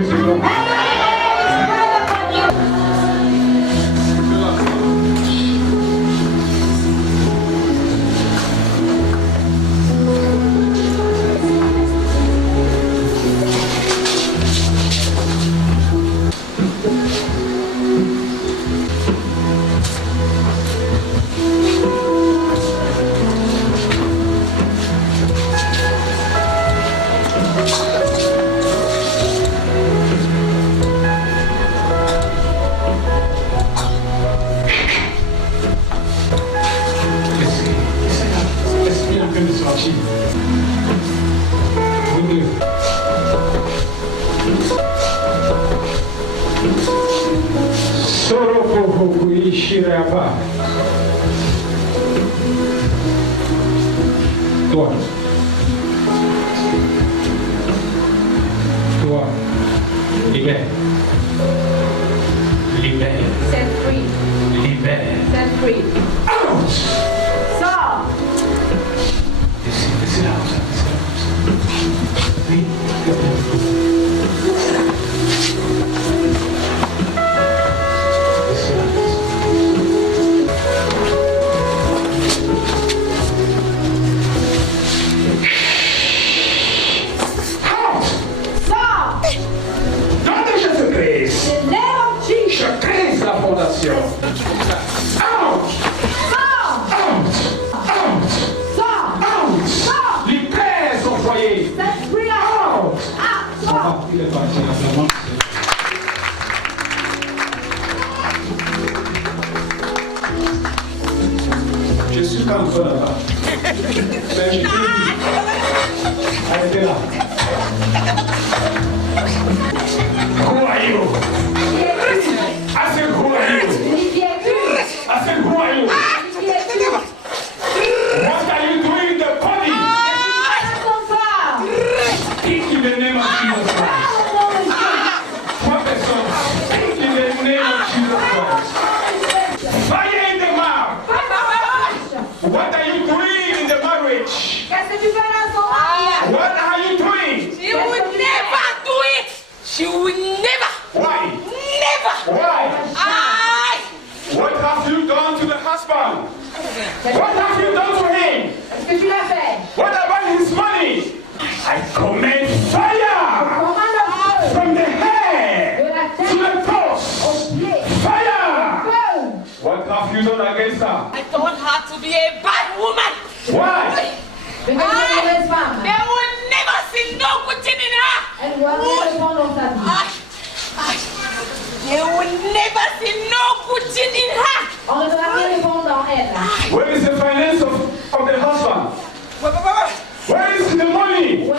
plus c'est bon. Toi. Toi. Libère. Libère. Set free. Libère. Set free. Out! Sors. Laissez là, oui. Je suis pas encore là-bas. Arrêtez là. Who are you? I said, who are you? I said, who are you? What are you doing in the body? Speak in the name of Jesus Christ. Professor, speak in the name of Jesus Christ. Fire in the mouth. What are you doing in the marriage? What are you doing? She will never do it. She will never. Why? Never. Why? I. What have you done to the husband? What have you done to him? What about his money? I command fire from the head to the toes. Fire! What have you done against her? I told her to be a bad woman. Why? They will never see no good thing in her. They will never see no good thing in her. Where is the finance of the husband? Where is the money?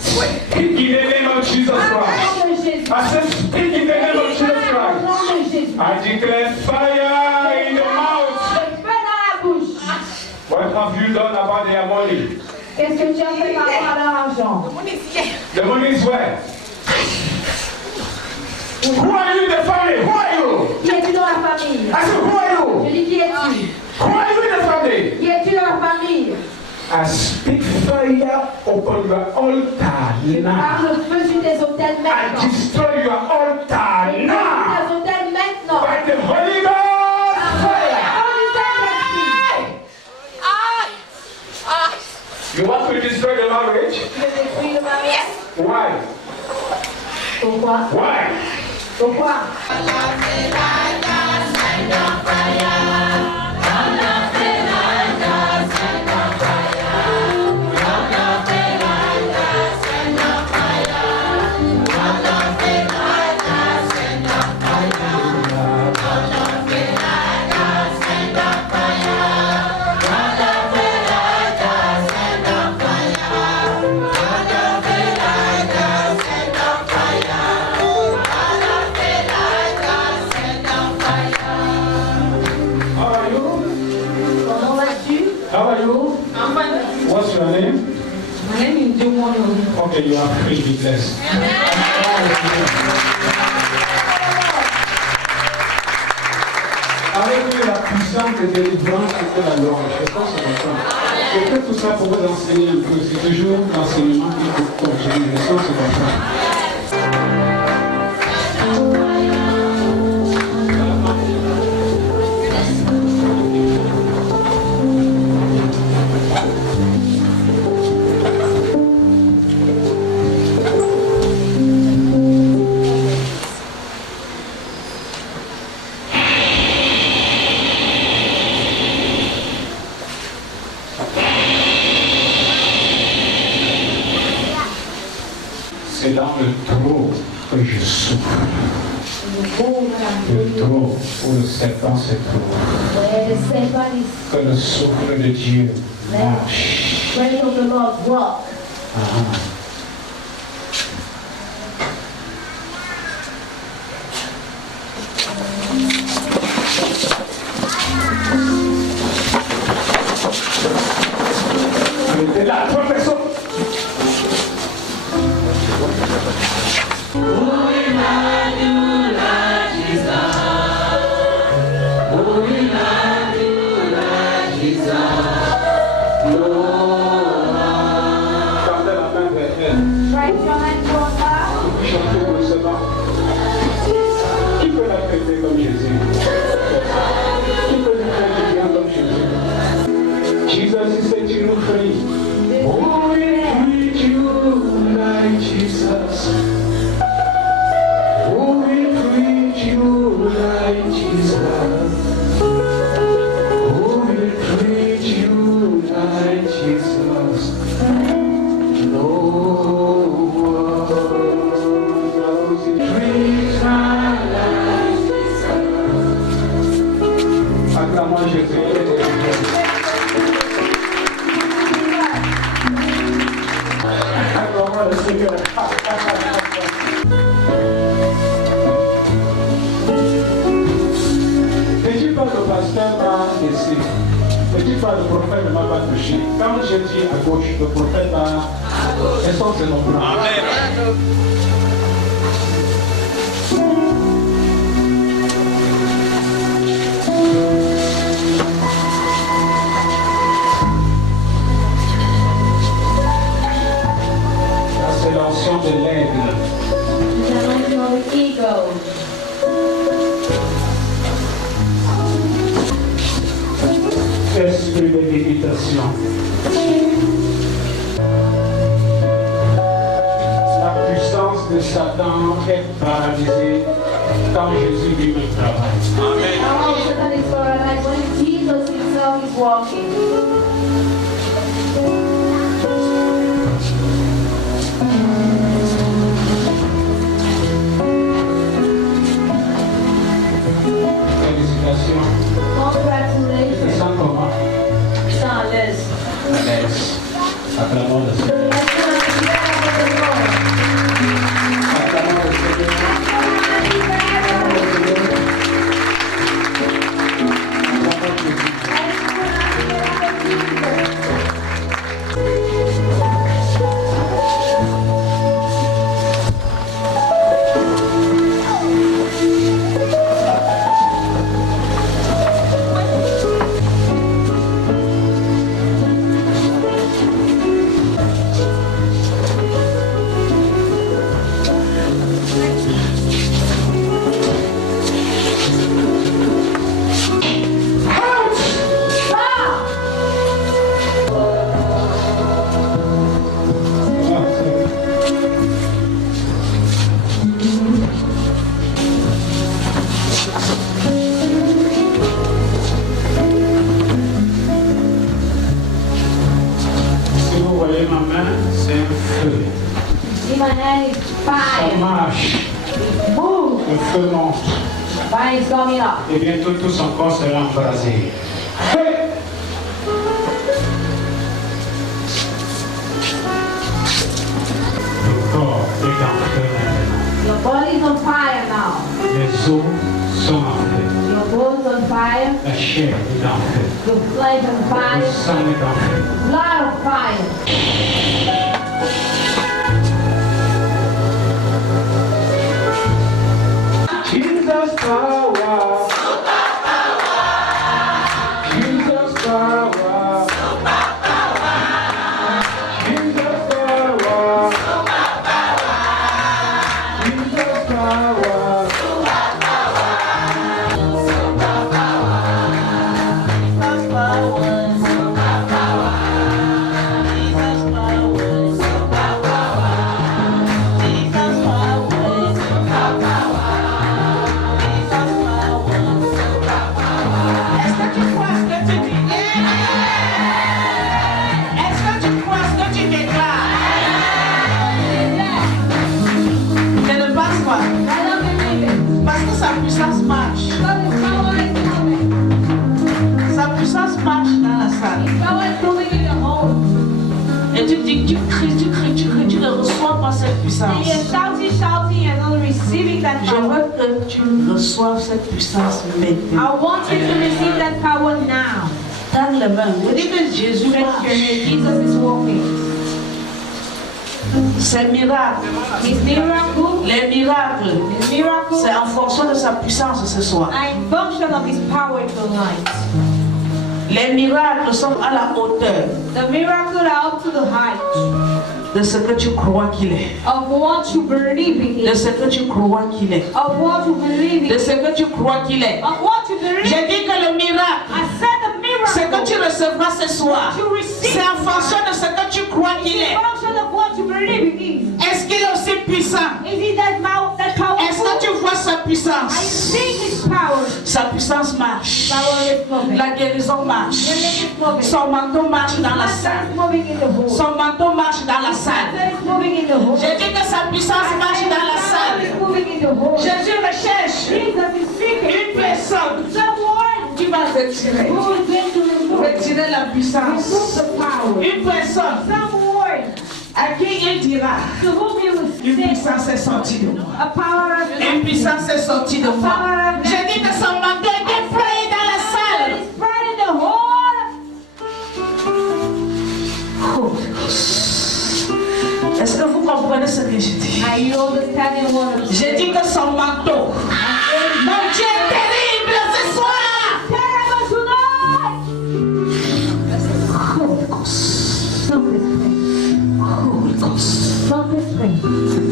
Speak in the name of Jesus Christ. I said, speak in the name of Jesus Christ. I declare fire in the mouth. What have you done about their money? Qu'est-ce que tu as fait par rapport à leur argent? The money is where? Who are you in the family? Who are you? Qui es-tu dans la famille? I said, who are you? Je dis qui es-tu? Who are you in the family? Qui es-tu dans la famille? I speak fire upon your altar now. Par le feu sur tes autels I maintenant. destroy your altar now. Tes autels maintenant. By the Holy Ghost fire. You want to destroy the marriage? Yes. Why? Pourquoi? Why? Pourquoi? What's your name? My name is Jomono. Okay, you are free, be blessed. Avec la puissance de délivrance que la louange, je pense que c'est ça. Je fais tout ça pour vous enseigner un peu. C'est toujours l'enseignement qu'il faut continuer. Le sens, c'est comme ça. trop que je souffre. Le trop où le serpent se trouve. Que le souffle de Dieu marche. Mettez là, trois personnes. Qui peut l'accepter comme Jésus? Qui peut lui faire du bien comme Jésus? Jesus is setting you free. Oh, we treat you like Jesus. Oh, we treat you like Jesus. Oh, we treat you like Jesus. No one knows it treats my life. Acclamons Jésus. Acclamons le Seigneur. Ne dis pas le pasteur m'a laissé. Ne dis pas le prophète ne m'a pas touché. Quand je dis à gauche, le prophète va. Elles sont ses nombreux. Amen. C'est l'onction de l'aigle. Esprit de limitation. La puissance de Satan est paralysée quand Jésus lui-même travaille. Amen. Félicitations. Congratulations. Tu te sens comment? À l'aise. À l'aise. Acclamons le Seigneur. Acclamons le Seigneur. Ça marche. Le feu monte. Et bientôt tout son corps sera embrasé. Le corps est en feu maintenant. Your body's on fire now. Les os sont en feu. Your bones on fire. La chair est en feu. Your flesh on Le fire. sang est en feu. Blood on fire. Jesus power. Jesus power. Jesus power. Jesus power. shouting and not receiving that Je power. veux que tu reçoives cette puissance maintenant. I want you to receive that power now. Tends les mains. Vous dites que Jésus marche. Jesus is walking. Ces miracles, His miracle, les miracles, his miracle c'est en fonction de sa puissance ce soir. are in function of his power tonight. Les miracles sont à la hauteur The miracles are up to the height de ce que tu crois qu'il est. of what you believe in. De ce que tu crois qu'il est. Of what you believe De in. ce que tu crois qu'il est. Of what you believe J'ai in. dit que le miracle, I said the ce que miracle tu recevras ce soir, you receive c'est en fonction de ce que tu crois qu'il is est. in function of what you believe in. Est-ce qu'il est aussi puissant? Is it that powerful? Est-ce que tu vois sa I puissance? see his power. Sa puissance marche. Power is moving. La guérison marche. Healing is moving. Son manteau marche dans la Master salle. is moving in the hall. Son manteau marche dans la salle. Master is moving in the hall. J'ai dit que sa puissance marche dans la salle. Is moving in the hall. Jésus recherche Jesus is speaking. une personne Someone qui va retirer. who is going to remove Retirer la puissance. the power. Une personne Someone à qui il dira, to whom you will une say puissance est sortie de moi. a power of Une puissance est sortie de moi. J'ai dit que son manteau est déployé dans la salle. is spread in the hall. Est-ce que vous comprenez ce que je dis? Are you understanding what I'm J'ai dit que son manteau, mon Dieu est terrible ce soir. terrible tonight?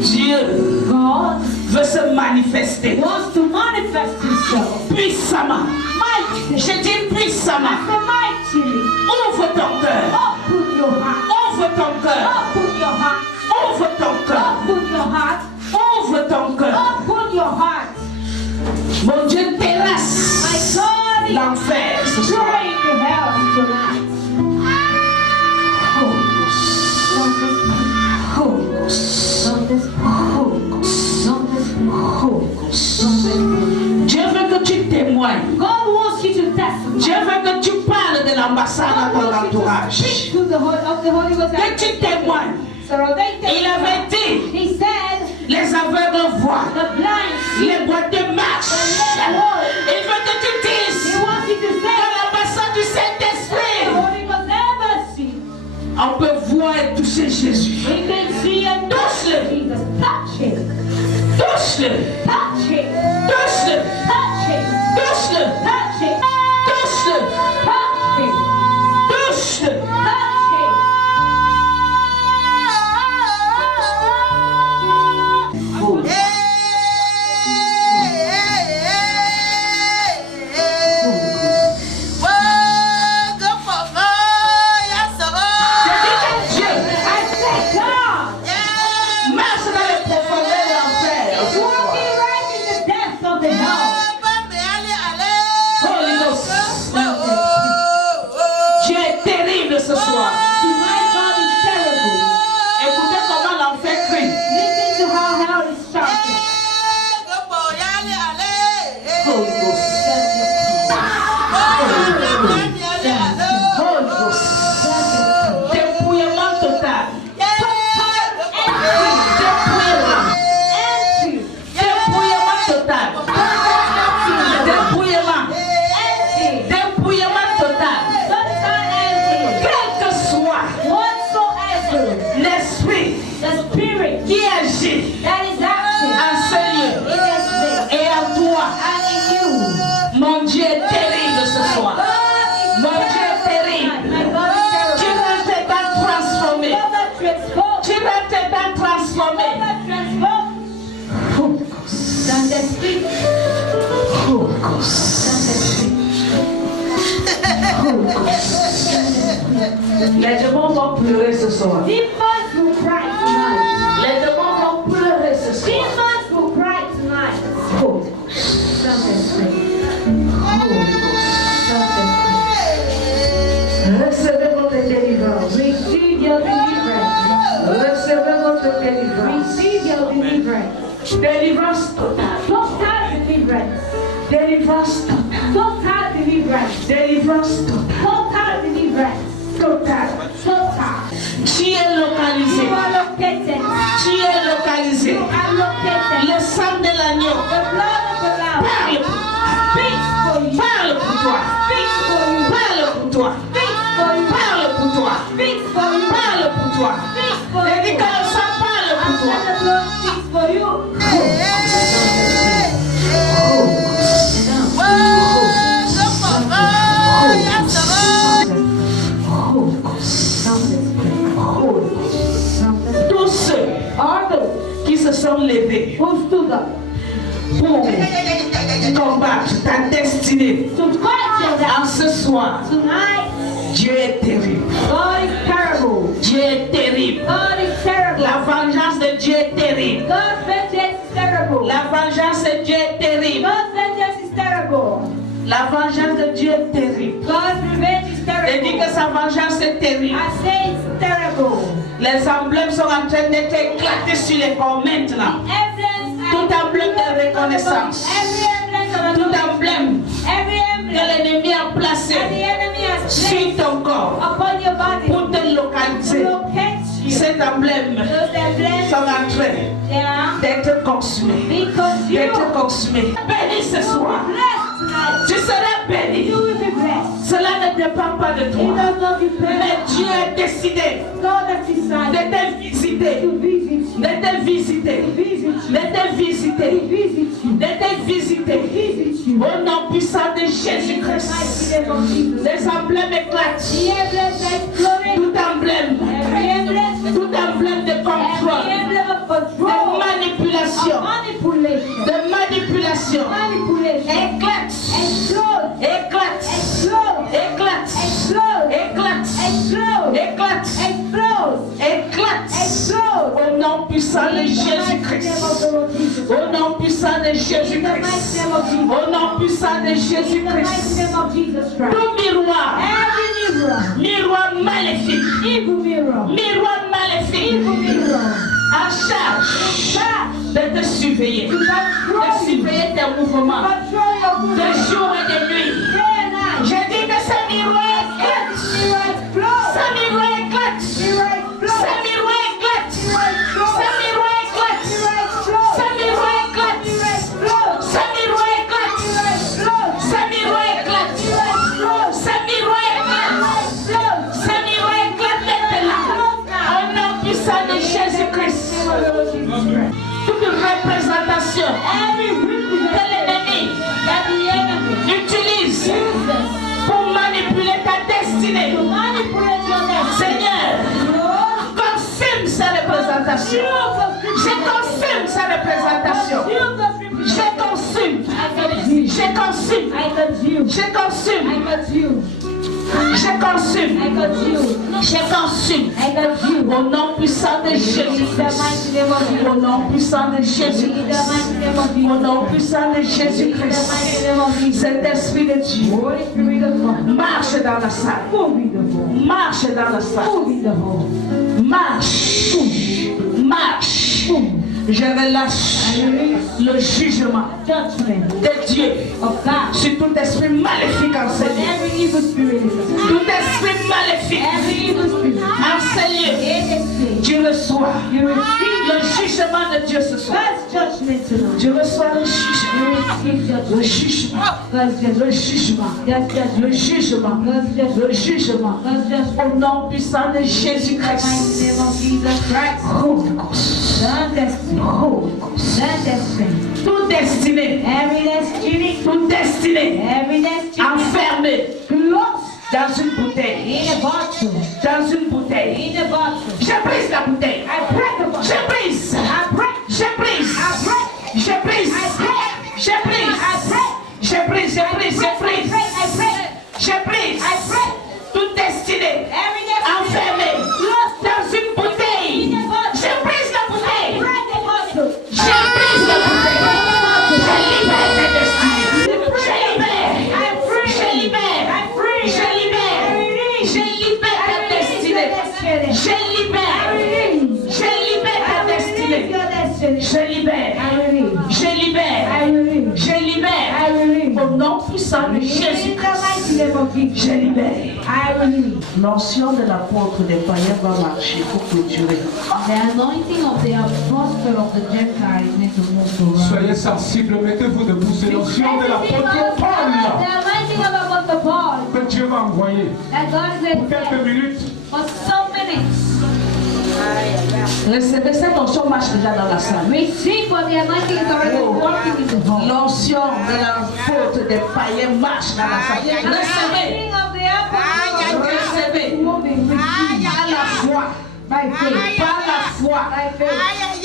Dieu God veut se manifester wants to manifest himself puissamment. mightily. Je dis puissamment. Mightily. Ouvre ton cœur. Open your heart. Ouvre ton cœur. Open your heart. Ouvre ton cœur. Open your heart. Ouvre ton cœur. Open your heart. Mon Dieu My terrasse God is l'enfer ce soir. trying to help tonight. Dieu veut que tu témoignes. God wants you to testify. Dieu veut que tu parles de l'ambassade à God ton wants you to entourage. speak to the Holy Ghost. Que tu témoignes. So they Il avait dit, He said, les aveugles voient, the blind see. les boiteux marchent. Il veut que tu He dises wants you to que say, l'ambassade du the Saint-Esprit, Holy Ghost never see. on peut voir et toucher Jésus. We can see and touch Jesus. Touch him. Touche-le, Touch him. touche-le, Touch him. touche-le, Touch him. touche-le, Touch him. touche-le. Touch him. Dieu, I say, God, marche dans les profondeurs de l'enfer. walking right in the depths of the hell. Holy Ghost, tu es terrible ce soir. Tonight, God is terrible. Écoutez comment l'enfer crie. Listen to how hell is shouting. Holy Ghost, Holy Ghost. Dépouillement total. Dépouillement. Empty. Dépouillement total. Dépouillement. Empty. Dépouillement total. Total empty. Quel que soit Whatsoever l'esprit the spirit qui agit that is active en ce lieu in this place et en toi, and in you. mon Dieu est terrible ce soir. God Mon Dieu est terrible. my God is Tu terrible. vas t'être transformé. God transform. Tu vas t'être transformé. God transform. Holy Ghost. Dans l'esprit. Holy Ghost. Dans l'esprit. Holy Ghost. Les démons vont pleurer ce soir. Demons will cry tonight. Les démons vont pleurer ce soir. Demons will cry tonight. Holy Ghost. Dans l'esprit. Holy Ghost. Dans l'esprit. Recevez votre délivrance. Receive your deliverance. Recevez votre délivrance. Receive your deliverance. Délivrance totale. Total deliverance. Délivrance totale. Total deliverance. Délivrance totale. Total deliverance. Totale. Total. Tu es localisé. You are located. Tu es localisé. You are located. Le sang de l'agneau The blood of the Lamb parle speaks for you. Parle pour toi. Speaks for you. Parle pour toi. Speaks for you. Parle pour toi. Speaks for you. Parle pour toi. Speaks for Je you. dis que le sang parle pour toi. And the blood speaks for you. Tous ceux qui se sont levés Who stood up pour combattre ta destinée to fight your en ce soir, tonight? Dieu est terrible. God is terrible. Dieu est terrible. God is terrible. La vengeance de Dieu est terrible. God's vengeance is terrible. La vengeance de Dieu est terrible. God's vengeance is terrible. La vengeance de Dieu est terrible. God's revenge is Je dis terrible. que sa vengeance est terrible. I say it's terrible. Les emblèmes sont en train d'être éclatés sur les corps maintenant. Tout emblème de reconnaissance. Tout emblème que l'ennemi a placé sur ton corps upon your body pour te localiser. locate you. Cet emblème Those emblems, sont en train yeah, d'être consumés. because you D'être consumés. Béni ce will soir. be blessed tonight. Tu seras béni. You will be blessed. Cela ne dépend pas de It toi. does not depend Mais on Dieu you. a décidé God has decided de te visiter. to visit you. De te visiter. To visit you. De te visiter. To visit you. De te visiter. To visit you. Au nom puissant de In the mighty Jésus-Christ. name of Jesus. Les emblèmes éclatent. The emblems are exploding. Tout emblème. Every emblem. Tout emblème de Every contrôle. emblem of De control. manipulation. Of manipulation. De manipulation. Manipulation. Éclate. Explode. Éclate. Explode. Éclate. Explode. Éclate. Explode. Éclate. Explode. Éclate. Explode. Au nom puissant de In the mighty Jésus-Christ. name of the Lord Jesus. Au nom puissant de In the mighty Jésus-Christ. name of Jesus. Au nom puissant de In the mighty Jésus-Christ. name of Jesus Christ. Tout miroir. Every mirror. Miroir maléfique. Evil mirror. Miroir maléfique. Evil mirror. En charge Charge. de te surveiller. To De control you. surveiller tes mouvements. Control your De movement. jour et de nuit. Day and night. Je dis que ce miroir éclate. Mirror explode. Ce miroir éclate. Mirror explode. Ce miroir éclate. Mirror Ce explode. miroir éclate. Mirror explode. Ce miroir éclate. Mirror explode. Ce miroir éclate. Mirror explode. Ce miroir éclate. Mirror explode. Ce miroir éclate. Explode. Ce miroir éclate maintenant. Au nom puissant de Jésus-Christ. Toute représentation que l'ennemi That the enemy utilise uses pour manipuler ta destinée. to manipulate your destiny. Seigneur, Lord, confirme sa représentation. Je confirme sa représentation. Je consume. Je consume. I got you. Je consume. I got you. Je consume. I got you. Je consume. I got you. Au nom puissant de In the Jésus-Christ. mighty name of Jesus. Au nom puissant de In the Jésus-Christ. mighty name of Au Jesus. nom puissant de In the mighty Jésus-Christ. name of Jesus. Cet esprit de Dieu Holy Spirit of God. marche dans la salle. Move in the home. Marche dans la salle. Move in the home. Marche. Marche. Je relâche I release le jugement judgment de Dieu of God. sur tout esprit maléfique On enseigné. every evil spirit. Tout esprit maléfique Every evil spirit. enseigné. In this place. Tu reçois You receive le jugement de Dieu ce soir. God's judgment tonight. Tu reçois le jugement. You receive Le judgment. jugement. God's judgment. Le jugement. God's judgment. Le jugement. God's judgment. Le jugement. God's judgment. Au nom puissant de In the mighty Jésus-Christ. name of Jesus Christ. Holy Ghost. The destiny. Holy Ghost. The destiny. Toute destinée. Every destiny. Toute destinée. Every destiny. Enfermée Close dans une bouteille. in a bottle. Dans une bouteille. In a bottle. Je brise la bouteille. I break the bottle. Je brise. I break. Je brise. I break. Je brise. I break. Je brise. I break. Je brise. Je brise. Je I brise. break. I break. Je brise. I break. Toute destinée. Every destiny. Enfermée dans une bouteille. In a bottle. Je brise la I bouteille. break the bottle. Je brise la bouteille. Je libère ta destinée. Je libère. Je libère. Je libère. Je libère ta destinée. Je libère. Je libère ta destinée. Je libère. Je libère. Je libère. Au nom puissant de Jésus-Christ. Jesus. Je libère. I release. L'onction de l'apôtre des païens va marcher pour clôturer. The anointing of the apostle of the Gentiles need to move to us. Soyez sensibles, mettez-vous debout. C'est l'onction de l'apôtre The Paul anointing of Apostle Paul que Dieu va envoyer that God pour quelques said minutes. for so minutes. Recevez cette onction marche déjà dans la salle. Receive what the anointing is already working in the home. L'onction de la faute des païens marche dans la salle. The Recevez. anointing of the apostle Recevez. moving. Receive À la foi. by faith. Par la foi. By faith.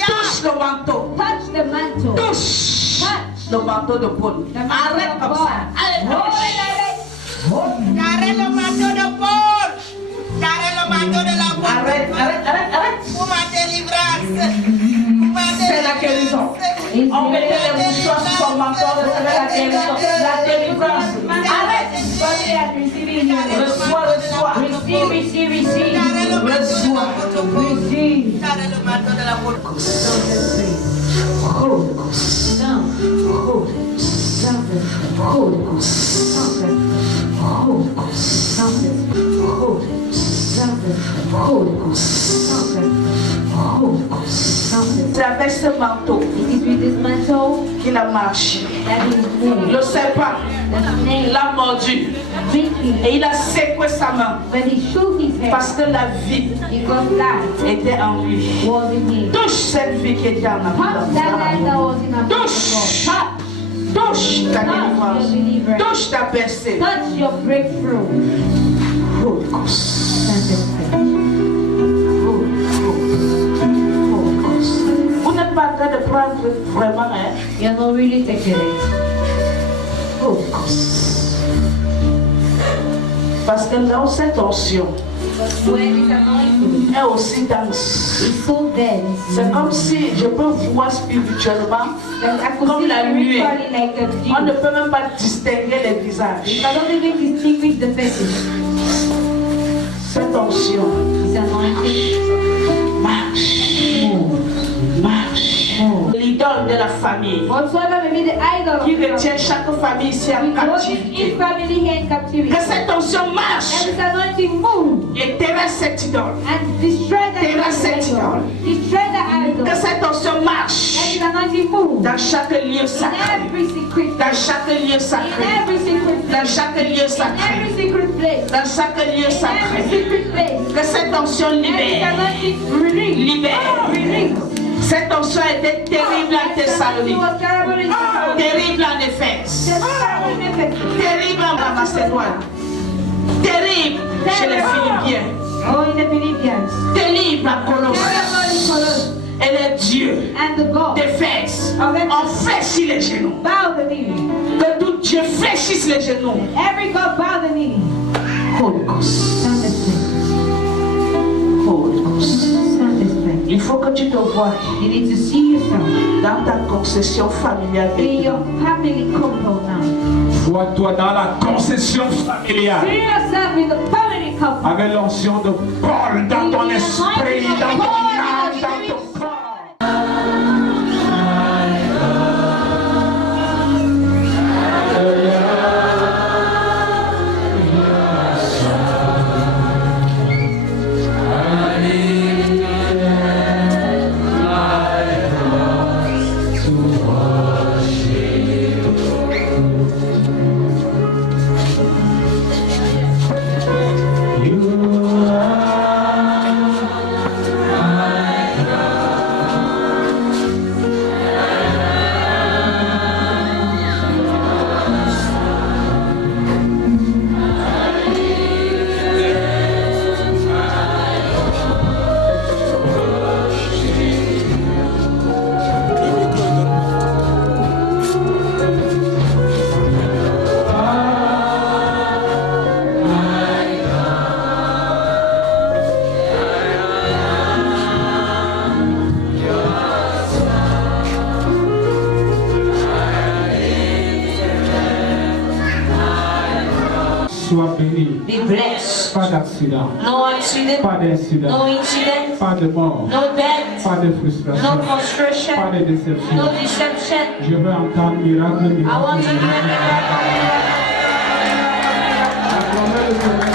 Touche le manteau. Touch the mantle. Touche Touch le manteau de Paul. the mantle Arrête of comme God. ça. Allez, Hold touche. it, Arrête le manteau de Paul. Arrête le manteau de la Paul. Arrête, arrête, arrête, arrête. Pour ma délivrance. Pour ma C'est la guérison. It's On mettait les mouchoirs sur son menton, recevait la guérison, la délivrance. Arrête. Body and receiving healing. Reçois, reçois. Receive, receive, receive. Arrête le manteau de Reçois. l'apôtre Paul. Receive. Arrête le manteau de l'apôtre Paul. Holy Ghost. Down. Holy Ghost. Holy Ghost. Holy Ghost. Holy Ghost. Holy Ghost. Holy Ghost. C'est avec ce manteau It is with this mantle qu'il a marché. that he moved. Le serpent The snake l'a mordu bit him. et il a secoué sa main When he shook his head, parce que la vie because life était en lui. was in him. Touche cette vie qui était en Touch that life that abondance. was in our Touche. Touche ta délivrance. Touche ta percée. Touch your breakthrough. Holy Ghost. And the faith. Holy Ghost. Vous n'êtes pas en train de prendre vraiment, hein? You're not really taking it. Holy Ghost. Parce que dans cette onction, Because when it's anointing, est aussi dense. it's so dense. C'est comme si je peux voir spirituellement, That I could comme see la nuée. spiritually like a On ne dew. peut même pas distinguer les visages. I don't even distinguish the faces. Cette onction It's anointing. marche, marche. L'idole de la famille Whatsoever may be the idol of qui the retient chaque famille ici en we hold captivité. each family here in captivity. Que cette onction marche And this anointing move et terrasse cette idole. and destroy that Terrasse cette idol. idole. Destroy the idol. Que cette onction And marche this anointing move dans chaque lieu in sacré. every secret Dans place. chaque lieu In sacré. every secret Dans place. chaque lieu In every sacré. secret place. Dans chaque lieu In every sacré. secret place. Que cette onction And this libère. anointing release. Libère. Release. Cette onction était terrible en This anointing Thessalonique. was terrible in Thessalonians. Terrible en Éphèse. Terrible in Ephesus. Terrible en Macédoine. Terrible chez les Philippiens. Oh, in the Philippians. Terrible à Colosse. Terrible in Colosse. Et les dieux And the God d'Éphèse of ont Ephesus fléchi les genoux. bow the knee. Que tout Dieu fléchisse les genoux. Every God bow the knee. Holy Ghost. Stand this way. Holy Ghost. Stand this way. Il faut que tu te vois You need to see yourself dans ta concession familiale. in your family compound now. Vois-toi dans la concession familiale. See yourself in the family compound. Avec l'onction de Paul dans ton esprit, dans ton âme, dans ton corps. Sois béni. Be blessed. Pas d'accident. No accident. Pas d'incident. No incident. Pas de mort. No death. Pas de No frustration. Pas frustration. de déception. No deception. Je veux entendre miracle, I want miracle, to hear miracle. miracle. libère.